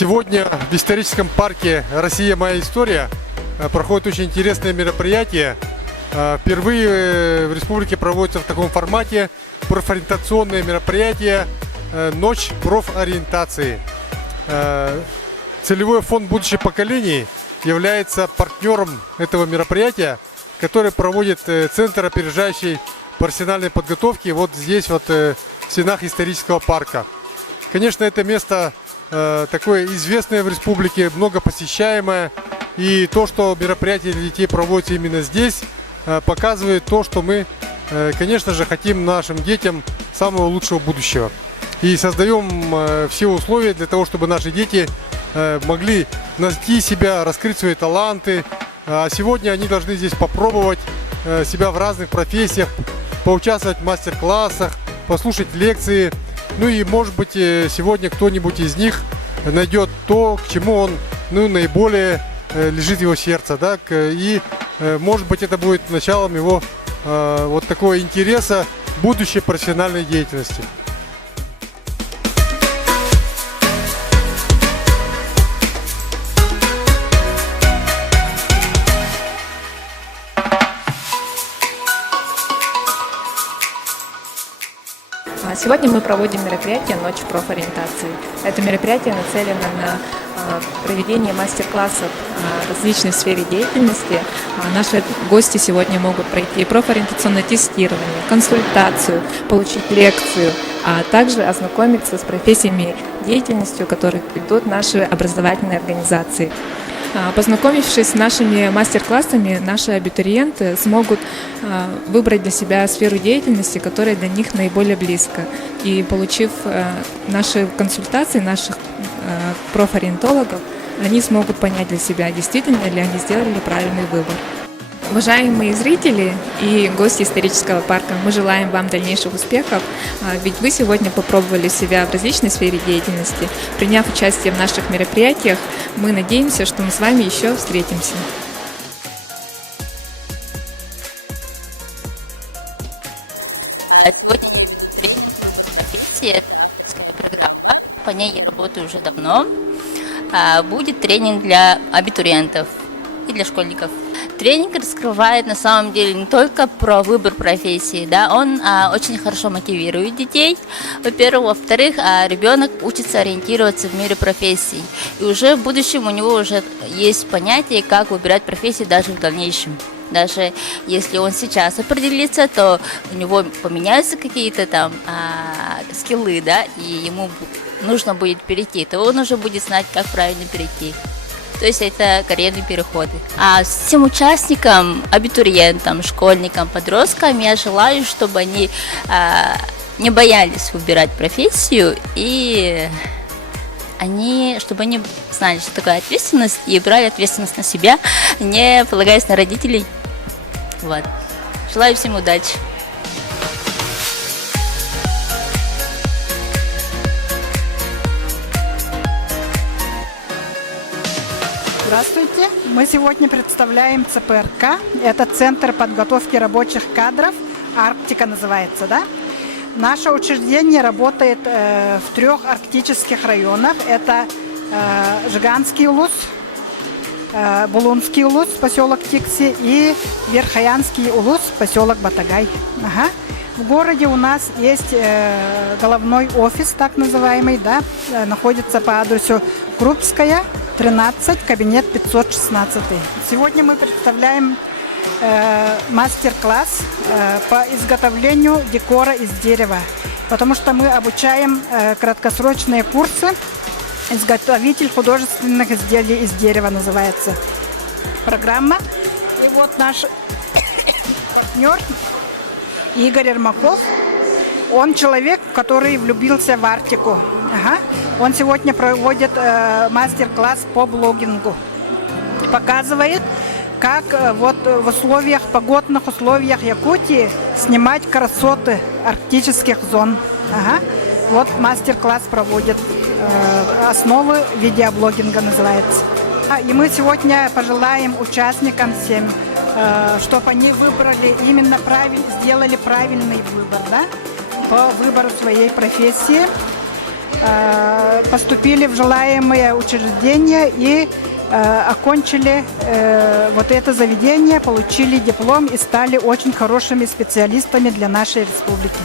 Сегодня в историческом парке «Россия. Моя история» проходит очень интересное мероприятие. Впервые в республике проводится в таком формате профориентационное мероприятие «Ночь профориентации». Целевой фонд «Будущее поколений» является партнером этого мероприятия, который проводит Центр опережающей профессиональной подготовки вот здесь, вот в стенах исторического парка. Конечно, это место такое известное в республике, много посещаемое. И то, что мероприятие для детей проводится именно здесь, показывает то, что мы, конечно же, хотим нашим детям самого лучшего будущего. И создаем все условия для того, чтобы наши дети могли найти себя, раскрыть свои таланты. А сегодня они должны здесь попробовать себя в разных профессиях, поучаствовать в мастер-классах, послушать лекции. Ну и, может быть, сегодня кто-нибудь из них найдет то, к чему он наиболее лежит в его сердце. Да? И, может быть, это будет началом его вот такого интереса будущей профессиональной деятельности. Сегодня мы проводим мероприятие «Ночь профориентации». Это мероприятие нацелено на проведение мастер-классов в различной сфере деятельности. Наши гости сегодня могут пройти профориентационное тестирование, консультацию, получить лекцию, а также ознакомиться с профессиями деятельностью, которые ведут наши образовательные организации. Познакомившись с нашими мастер-классами, наши абитуриенты смогут выбрать для себя сферу деятельности, которая для них наиболее близка. И получив наши консультации, наших профориентологов, они смогут понять для себя, действительно ли они сделали правильный выбор. Уважаемые зрители и гости исторического парка, мы желаем вам дальнейших успехов, ведь вы сегодня попробовали себя в различной сфере деятельности. Приняв участие в наших мероприятиях, мы надеемся, что мы с вами еще встретимся. По ней я работаю уже давно. Будет тренинг для абитуриентов и для школьников. Тренинг раскрывает на самом деле не только про выбор профессии, да, он очень хорошо мотивирует детей, во-первых, во-вторых, ребенок учится ориентироваться в мире профессий, и уже в будущем у него уже есть понятие, как выбирать профессию даже в дальнейшем. Даже если он сейчас определится, то у него поменяются какие-то там скиллы, да, и ему нужно будет перейти, то он уже будет знать, как правильно перейти. То есть это карьерные переходы. А всем участникам, абитуриентам, школьникам, подросткам я желаю, чтобы они не боялись выбирать профессию и чтобы они знали, что такое ответственность, и брали ответственность на себя, не полагаясь на родителей. Вот. Желаю всем удачи. Здравствуйте! Мы сегодня представляем ЦПРК. Это Центр подготовки рабочих кадров. Арктика называется, да? Наше учреждение работает в 3 арктических районах. Это Жиганский улус, Булунский улус, поселок Тикси, и Верхоянский улус, поселок Батагай. Ага. В городе у нас есть головной офис, так называемый, да, находится по адресу Крупская, 13, кабинет 516. Сегодня мы представляем мастер-класс по изготовлению декора из дерева, потому что мы обучаем краткосрочные курсы. Изготовитель художественных изделий из дерева называется программа. И вот наш партнер Игорь Ермаков, он человек, который влюбился в Арктику. Ага. Он сегодня проводит мастер-класс по блогингу. Показывает, как вот в условиях, погодных условиях Якутии снимать красоты арктических зон. Ага. Вот мастер-класс проводит. Основы видеоблогинга называется. И мы сегодня пожелаем участникам всем, чтобы они выбрали именно сделали правильный выбор, да, по выбору своей профессии. поступили в желаемые учреждения и окончили вот это заведение, получили диплом и стали очень хорошими специалистами для нашей республики.